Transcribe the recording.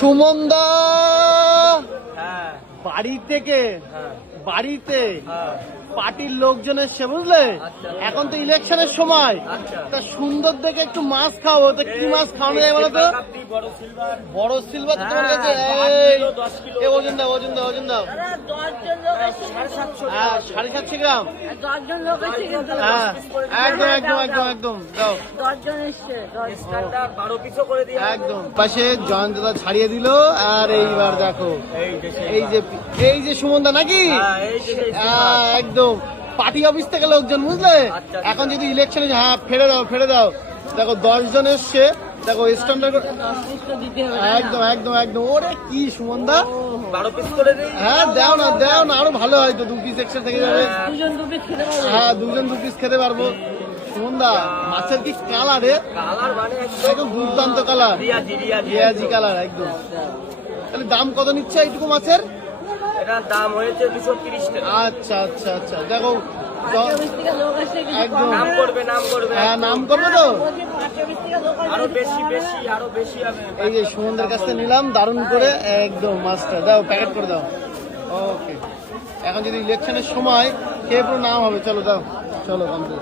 সুমনদা হ্যাঁ বাড়ি থেকে হ্যাঁ বাড়িতে হ্যাঁ পার্টির লোকজন এসছে বুঝলে, আচ্ছা। এখন তো ইলেকশনের সময়, আচ্ছা। তা সুন্দর দেখে একটু মাছ খাবো, তো কি মাছ খাওয়ানো যায় বলো তো? বড় সিলভার বড় সিলভার তো তোমার কাছে? হ্যাঁ, এই 10 কিলো। এ ওজন দাও, ওজন দাও, ওজন দাও। 750 হ্যাঁ 750 গ্রাম। 10 জন লোক এসে কিন্তু হ্যাঁ একদম একদম একদম একদম দাও 10 জন এসছে। স্ট্যান্ডার্ড 12 পিসও করে দিই একদম। পাশে জয়ন্তদা ছাড়িয়ে দিল, আর এইবার দেখো এই যে এই যে সুমনদা নাকি? হ্যাঁ, এই যে হ্যাঁ, একদম পার্টি অফিস থেকে লোকজন বুঝলে, আচ্ছা। এখন যদি ইলেকশনে, হ্যাঁ ফেলে দাও ফেলে দাও। দেখো 10 জন এসছে, দেখো স্ট্যান্ডার্ড। 10 পিস তো দিতে হবে। একদম একদম একদম। ওরে কি সুমনদা, 12 পিস করে দিই হ্যাঁ দাও না আরো ভালো হয় তো, 2 পিস এক্সট্রা থেকে যাবে। 2 জন 2 পিস খেতে পারবে। হ্যাঁ 2 জন 2 পিস খেতে পারবো। সুমনদা মাছের কি কালার রে, কালার মানে একদম দুর্দান্ত কালার, রিয়াজি পেঁয়াজি কালার একদম। তাহলে দাম কত নিচ্ছে এইটুকু মাছের? এটার দাম হয়েছে 230 টাকা। আচ্ছা আচ্ছা আচ্ছা। দেখো পার্টি অফিস থেকে লোক এসে কিছু একদম। কম নাম করবে হ্যাঁ নাম করবে তো। বলছি, পার্টি অফিস থেকে লোক আসবে। আরো বেশি হবে। এই যে সুমনদের কাছ থেকে নিলাম দারুণ করে একদম মাছটা, দাও প্যাকেট করে দাও। ওকে, এখন যদি ইলেকশনের সময় খেয়ে পুরো নাম হবে। চলো দাও, চলো কমপ্লিট।